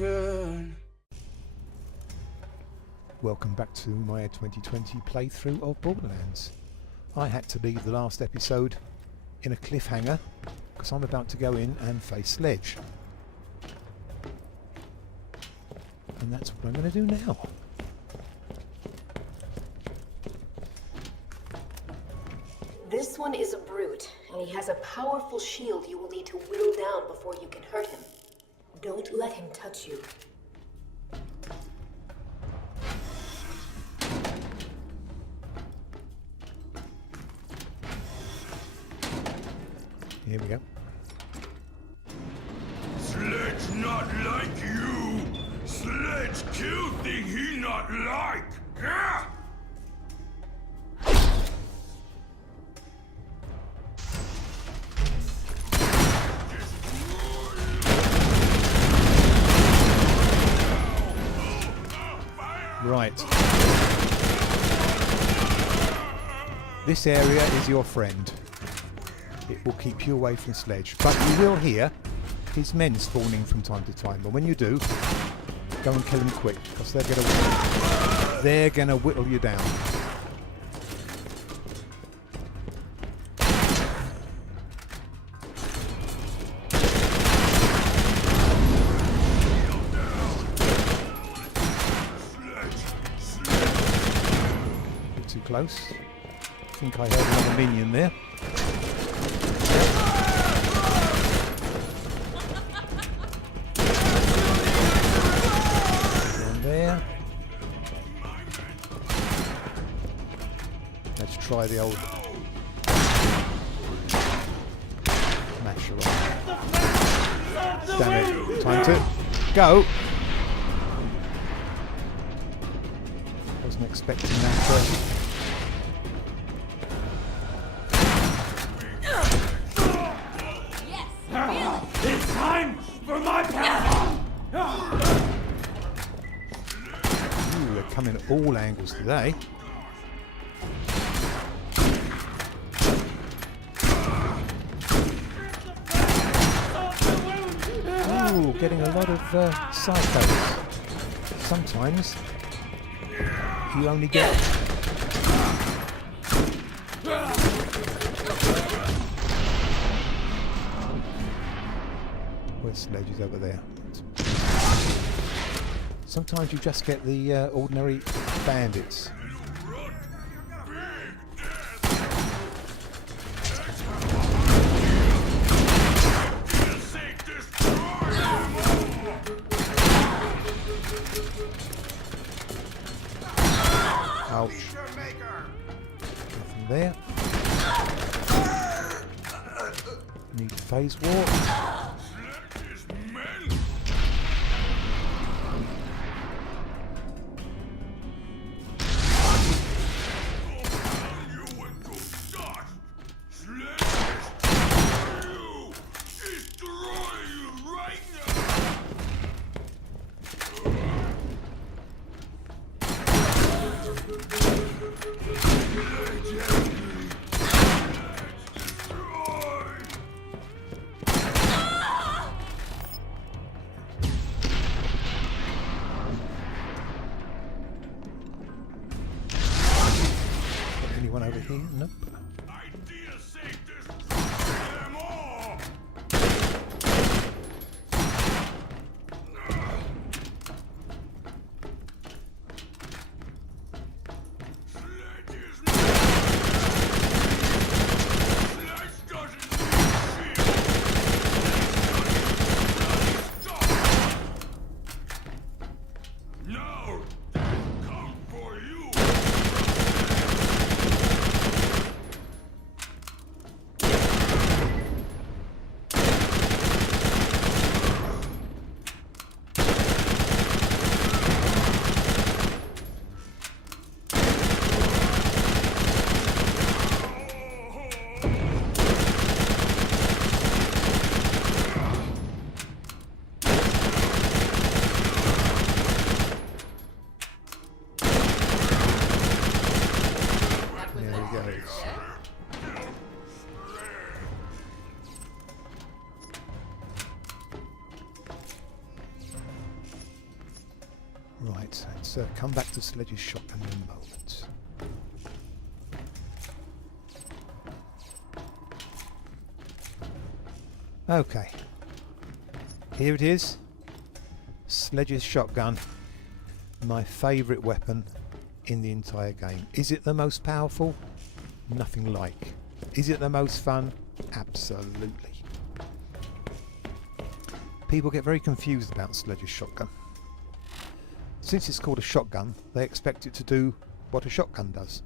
good. Welcome back to my 2020 playthrough of Borderlands. I had to leave the last episode in a cliffhanger because I'm about to go in and face Sledge. And that's what I'm going to do now. This one is a brute, and he has a powerful shield you will need to whittle down before you can hurt him. Don't let him touch you. Here we go. Sledge not like you. Sledge kill thing he not like. Yeah? Right. This area is your friend. It will keep you away from Sledge, but you will hear his men spawning from time to time. But when you do, go and kill them quick, because they're gonna whittle you down. Bit too close. I think I heard another minion there. There. Let's try the old mash around. Damn it. Time to go. Wasn't expecting that. It's time for my power. Ooh, they're coming at all angles today. Ooh, getting a lot of psychos. Sometimes you only get where's Sledge? Is over there. Sometimes you just get the ordinary bandits. Ouch. Nothing there. Need phase warp. Right, let's come back to Sledge's shotgun in a moment. Okay, here it is. Sledge's shotgun, my favourite weapon in the entire game. Is it the most powerful? Nothing like. Is it the most fun? Absolutely. People get very confused about Sledge's shotgun. Since it's called a shotgun, they expect it to do what a shotgun does.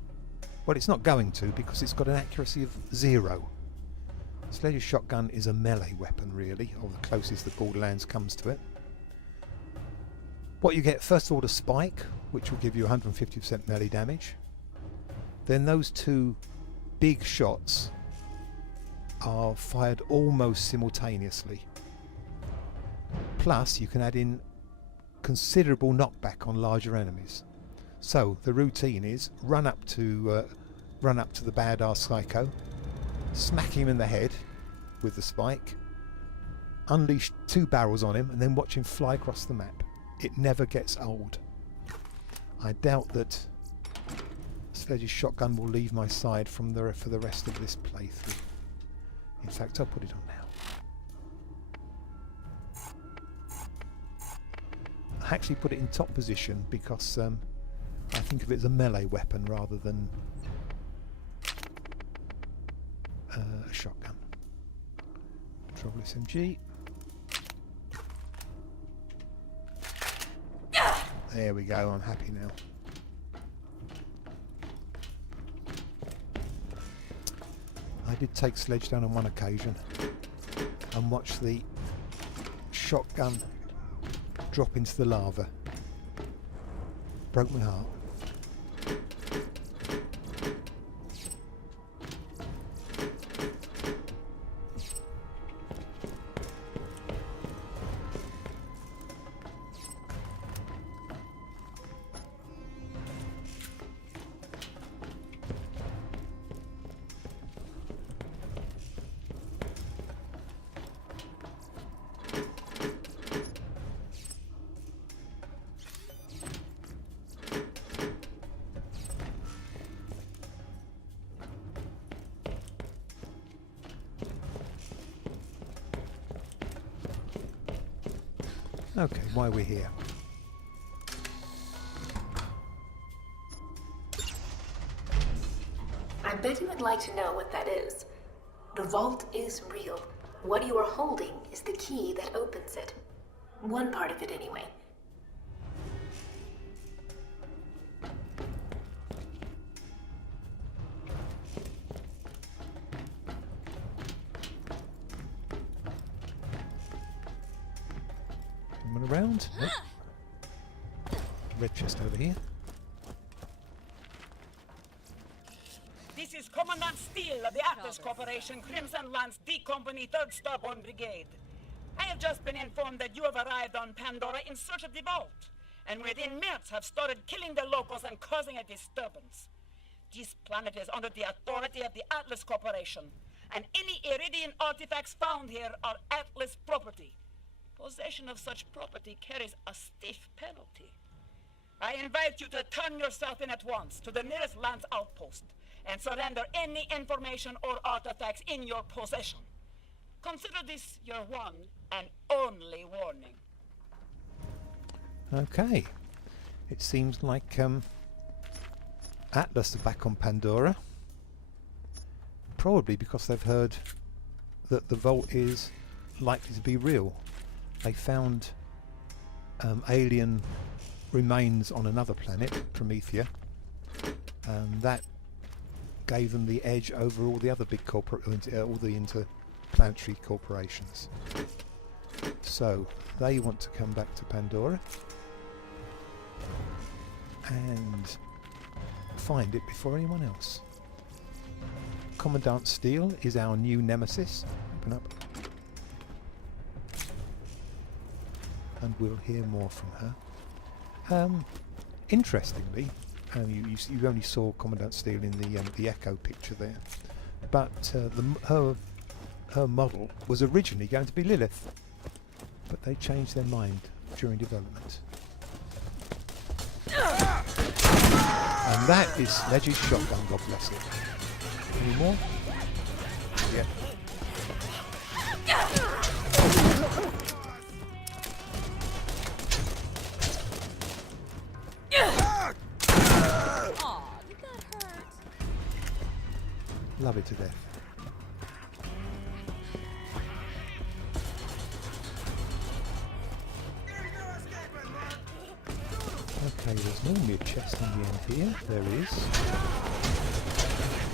Well, it's not going to, because it's got an accuracy of 0. Sledge's shotgun is a melee weapon, really, or the closest that Borderlands comes to it. What you get, first of all, the spike, which will give you 150% melee damage. Then those two big shots are fired almost simultaneously. Plus, you can add in considerable knockback on larger enemies. So the routine is run up to the badass psycho, smack him in the head with the spike, unleash 2 barrels on him, and then watch him fly across the map. It never gets old. I doubt that Sledge's shotgun will leave my side for the rest of this playthrough. In fact, I'll put it on now. I actually put it in top position because I think of it as a melee weapon rather than a shotgun. Trouble SMG. There we go, I'm happy now. I did take Sledge down on one occasion and watch the shotgun drop into the lava. Broke my heart. Okay, why we're here. I bet you would like to know what that is. The vault is real. What you are holding is the key that opens it. One part of it, anyway. Around. Nope. Red chest over here. This is Commandant Steele of the Atlas Corporation, Crimson Lance D Company, 3rd Starborn Brigade. I have just been informed that you have arrived on Pandora in search of the vault, and within minutes have started killing the locals and causing a disturbance. This planet is under the authority of the Atlas Corporation, and any Iridian artifacts found here are Atlas property. Possession of such property carries a stiff penalty. I invite you to turn yourself in at once to the nearest Lance outpost and surrender any information or artifacts in your possession. Consider this your one and only warning. Okay. It seems like Atlas are back on Pandora. Probably because they've heard that the vault is likely to be real. They found alien remains on another planet, Promethea, and that gave them the edge over all the other big all the interplanetary corporations. So they want to come back to Pandora and find it before anyone else. Commandant Steele is our new nemesis. Open up. And we'll hear more from her. Interestingly, you only saw Commandant Steele in the Echo picture there, but her model was originally going to be Lilith, but they changed their mind during development. And that is Sledge's shotgun, God bless it. Any more? Yeah. Love it to death. Okay, there's normally a chest on the end here. There is.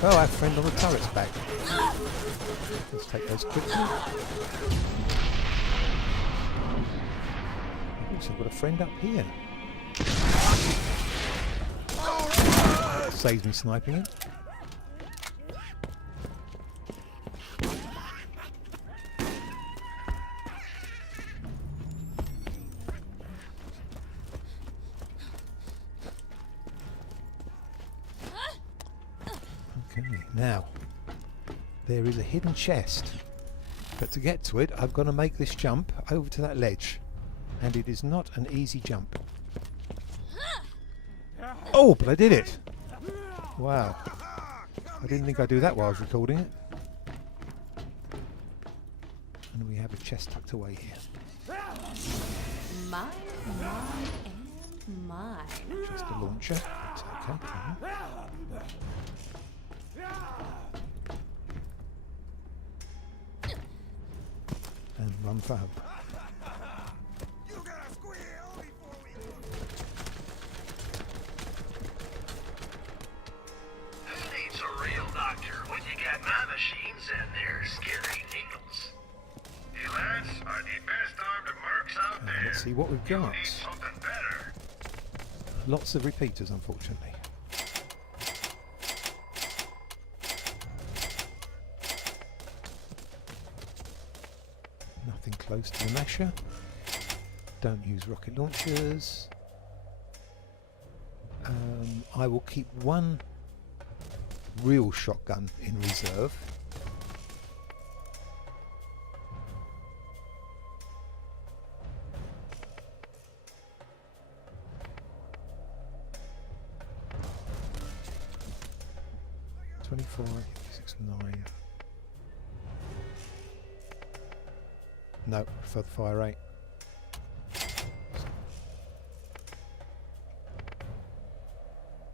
Oh, our friend on the turret's back. Let's take those quickly. We've also got a friend up here. Saves me sniping it. Okay, now there is a hidden chest, but to get to it I've got to make this jump over to that ledge, and it is not an easy jump. Oh, but I did it! Wow, I didn't think I'd do that while I was recording it. And we have a chest tucked away here. Mine, and mine. Just a launcher. It's okay. And run for home. Who needs a real doctor when you got my machines and their scary needles? The lads are the best armed mercs out there. Let's see what we've You got. need something better. Lots of repeaters, unfortunately. Nothing close to the masher. Don't use rocket launchers. I will keep one real shotgun in reserve. $24, $6, $9. No, for the fire rate.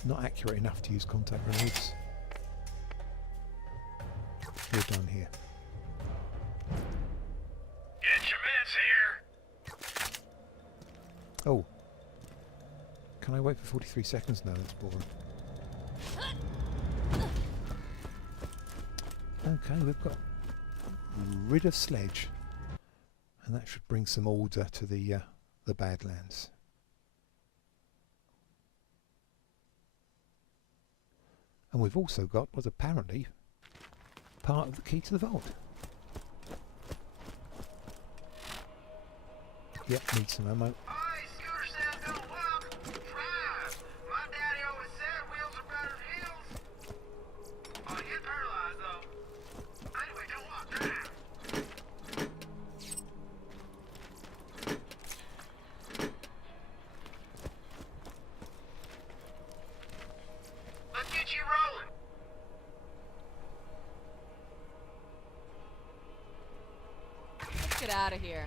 Not accurate enough to use contact grenades. We're done here. Get your meds here. Oh. Can I wait for 43 seconds? No, that's boring. Okay, we've got rid of Sledge. And that should bring some order to the Badlands. And we've also got what's apparently part of the key to the vault. Yep, need some ammo. Hey, scooter sound don't walk. Drive. My daddy always said wheels are better than heels. Oh, you get paralyzed though. Anyway, don't walk. Drive. Let's get you rolling. Let's get out of here.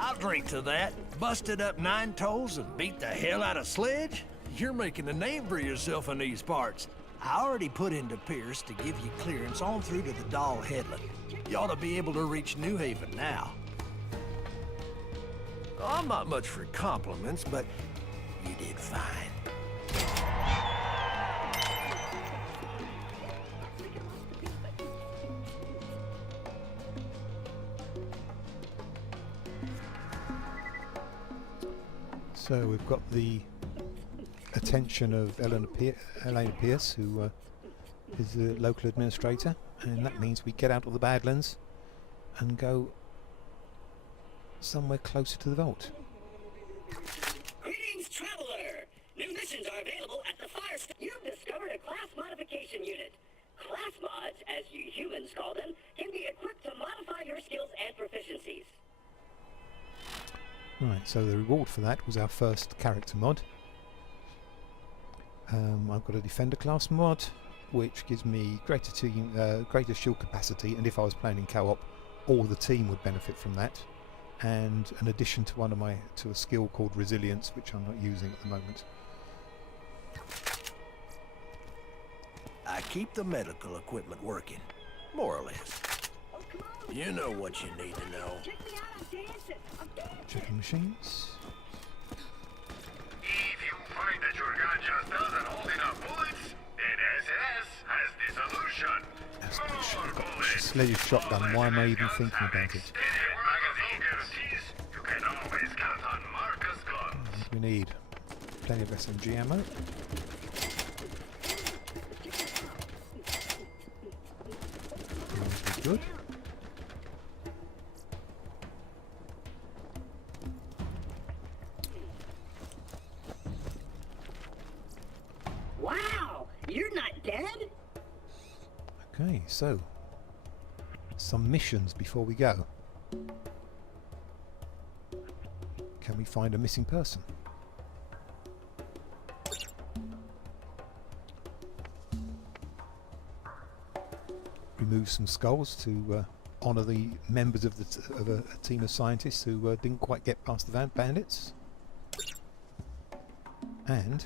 I'll drink to that. Busted up 9 toes and beat the hell out of Sledge? You're making a name for yourself in these parts. I already put into Pierce to give you clearance on through to the Doll Headland. You ought to be able to reach New Haven now. I'm not much for compliments, but you did fine. So we've got the attention of Elena Pierce, who is the local administrator, and that means we get out of the Badlands and go somewhere closer to the vault. Greetings, traveler! New missions are available at the fire station. You've discovered a class modification unit. Class mods, as you humans call them, can be equipped to modify your skills and proficiencies. Right, so the reward for that was our first character mod. I've got a defender class mod, which gives me greater shield capacity, and if I was playing in co-op, all the team would benefit from that. And an addition to a skill called resilience, which I'm not using at the moment. I keep the medical equipment working, more or less. You know what you need to know. Checking machines. If you find that your gun just doesn't hold enough bullets, then SS has the solution. More bullets. Sledge's shotgun, why am I even thinking about it? Magazine guarantees you can always count on Marcus guns. We need plenty of SMG ammo. Seems good. Wow! You're not dead? Okay, so some missions before we go. Can we find a missing person? Remove some skulls to honour the members of a team of scientists who didn't quite get past the bandits. And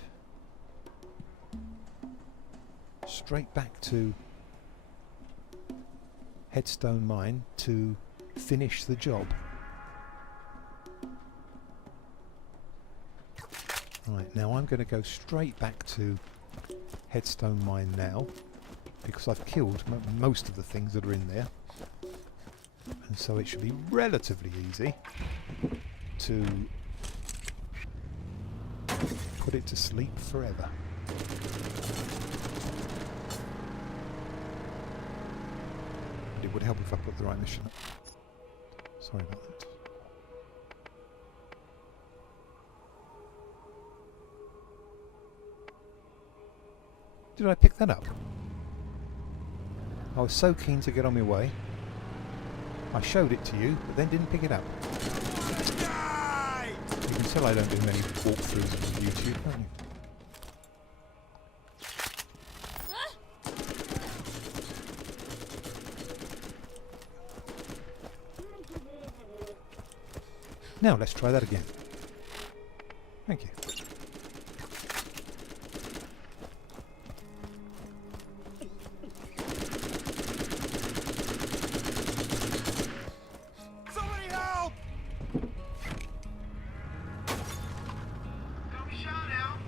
straight back to Headstone mine to finish the job. Right, now I'm going to go straight back to Headstone mine now, because I've killed most of the things that are in there, and so it should be relatively easy to put it to sleep forever. It would help if I put the right mission up. Sorry about that. Did I pick that up? I was so keen to get on my way. I showed it to you, but then didn't pick it up. You can tell I don't do many walkthroughs of YouTube, can't you? Now let's try that again. Thank you. Somebody help! Don't be shot now.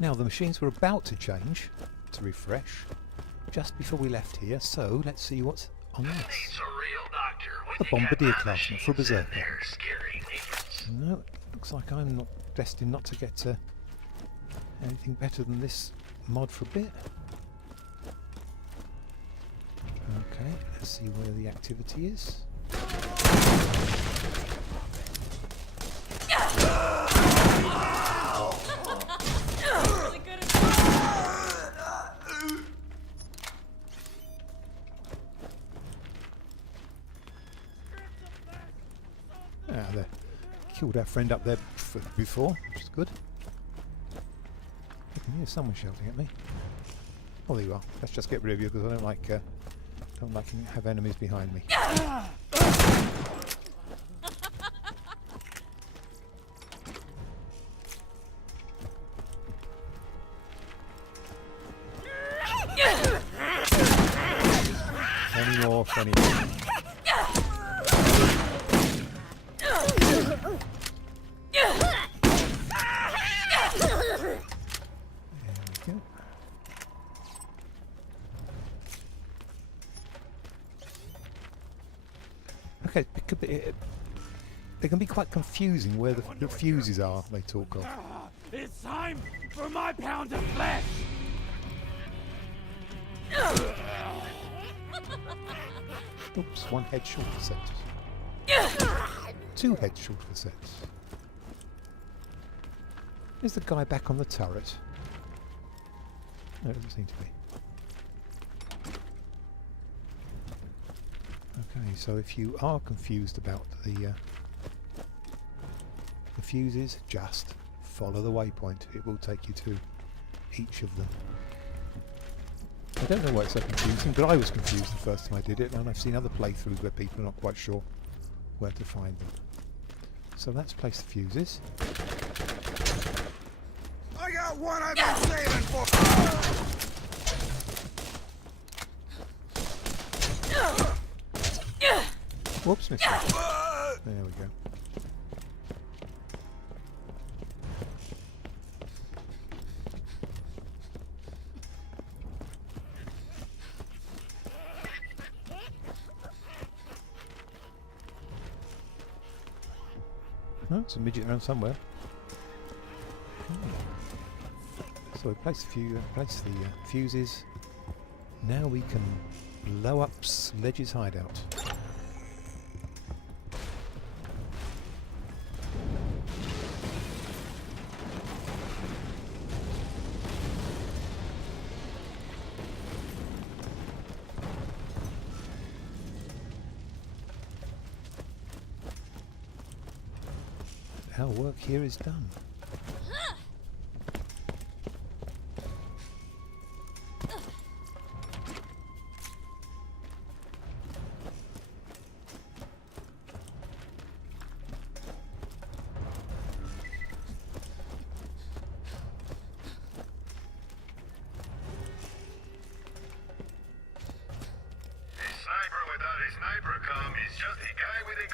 Now the machines were about to change to refresh just before we left here, so let's see what's on this. It's a real doctor. A bombardier class, not for a berserker. They're scary neighbors. No, looks like I'm not destined not to get Anything better than this mod for a bit? Okay, let's see where the activity is. Really good at Ah, they killed our friend up there before, which is good. I can hear someone shouting at me. Oh, there you are. Let's just get rid of you because I don't like to have enemies behind me. Any more funny? Okay, they can be quite confusing where the fuses are, they talk of. It's time for my pound of flesh! Oops, one head short for sets. Two heads short for sets. Is the guy back on the turret? No, it doesn't seem to be. Okay, so if you are confused about the fuses, just follow the waypoint. It will take you to each of them. I don't know why it's so confusing, but I was confused the first time I did it, and I've seen other playthroughs where people are not quite sure where to find them. So let's place the fuses. I got one I've been saving for! Whoops, missed it. There we go. Oh, it's a midget around somewhere. So we place the fuses. Now we can blow up Sledge's hideout. Our work here is done.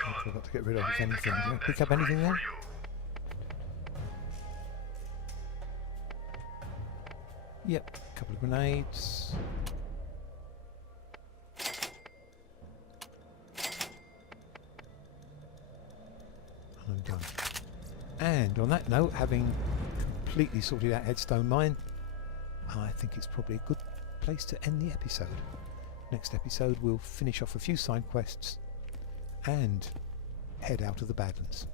I forgot to get rid of anything. Did I pick up anything there? Yep, a couple of grenades. I'm done. And on that note, having completely sorted out Headstone Mine, I think it's probably a good place to end the episode. Next episode we'll finish off a few side quests and head out of the Badlands.